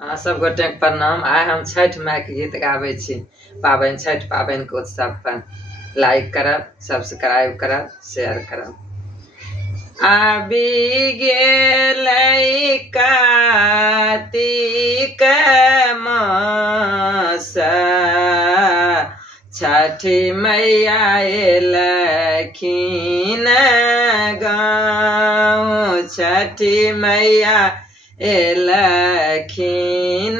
सब गोटे प्रणाम। आइ हम छठ माय के गीत गाबै छी। पाबनि छठ पाबनि के उत्सव पर लाइक करब, सब्सक्राइब करब, शेयर करब। आबि गेलै कार्तिक मास, छठी मैया एलखिन गाँव। छठी मैया एलखिन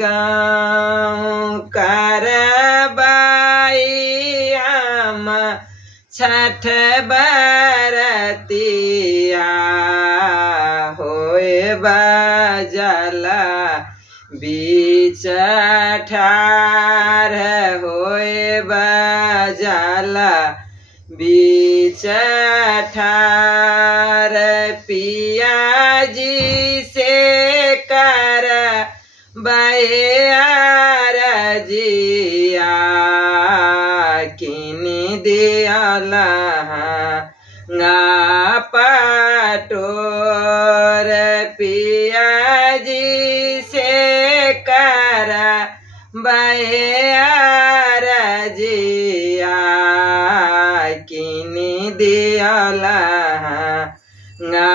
गाँव, करबाई हम छठ बरतिया। होए बजल बीच ठाढ़, होए बजल बीच ठाढ़। पिया जी से कर बरजिया, किनी दियला गा पटोर। पिया जी से कर बरजिया, किनी दियला गा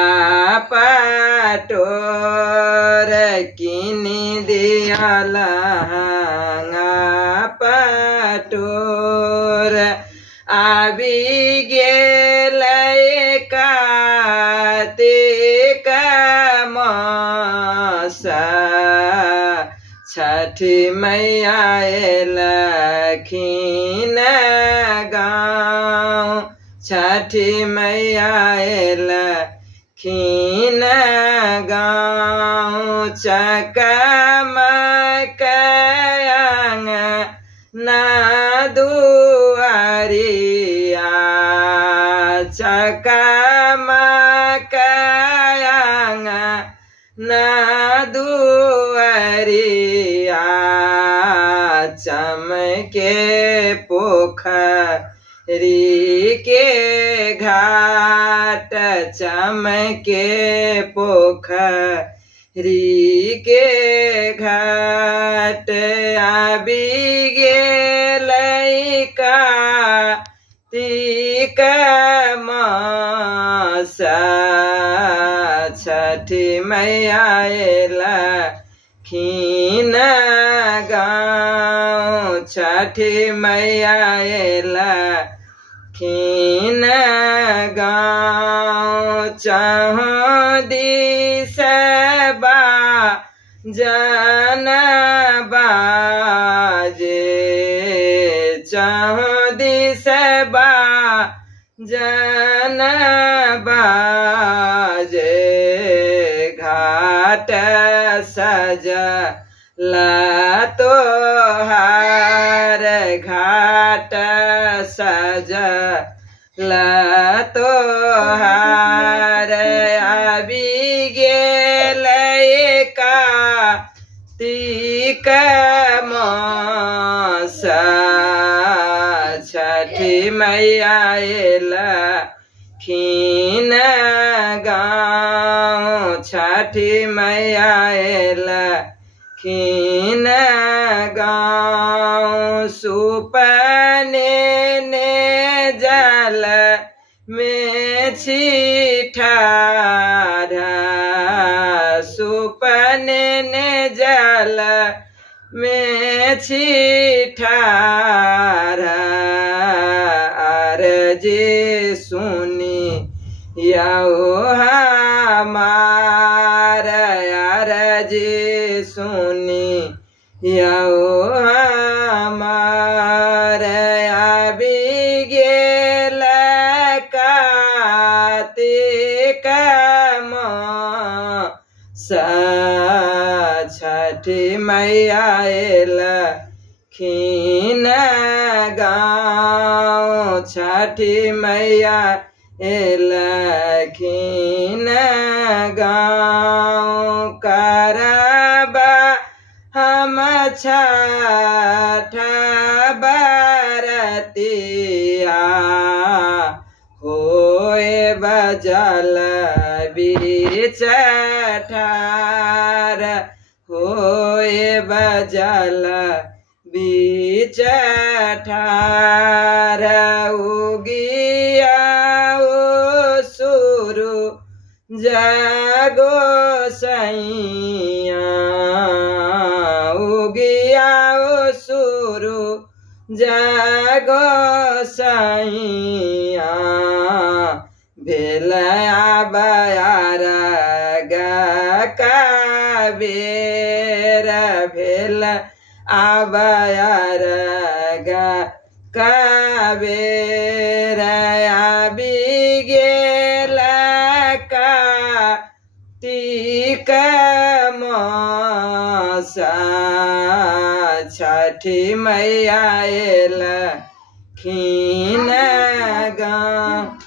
पटोर। किनी दियला गा पटोर। आबि गेलै कार्तिक मास, छठी मैया एलखिन गाँव। छठी मैया एलखिन गाँव, चकमक अंगना दुआरिया। चकमक अंगना दुआरिया, चमके पोखरी के घाट। चमके पोखरी के घाट। आबि गेलै कार्तिक मास, छठी मैया एलखिन गाँव। छठी मैया एलखिन गाँव, चहुँ दिस बाजन बाजे। चहुँ दिस बाजन बाजे, घाट सजल तोहार। घाट सजल तोहार। आबि गेलै कार्तिक मास, छठी मैया एलखिन गाँव। छठी मैया एलखिन गाँव, सुपने ने जल में छिठार। सुपने ने जल में छिठार। अर्जी सुनी याओ हमार। अर्जी सुनी याओ हमार। आबि गेल कार्तिक मास, छठी मैया एलखिन गाँव। छठी मैया एलखिन गाँव, करब हम छठ बरतिया। होए बजल बीच ठाढ़, होए बजल बीच ठार उगिया ओ सुरु जागो सैया उगिया ओ सुरु जागो सैया भेलया बयार काबेर भेल आबयार काबेर आबि गेल कार्तिक मास छठी मैया एलखिन गाँव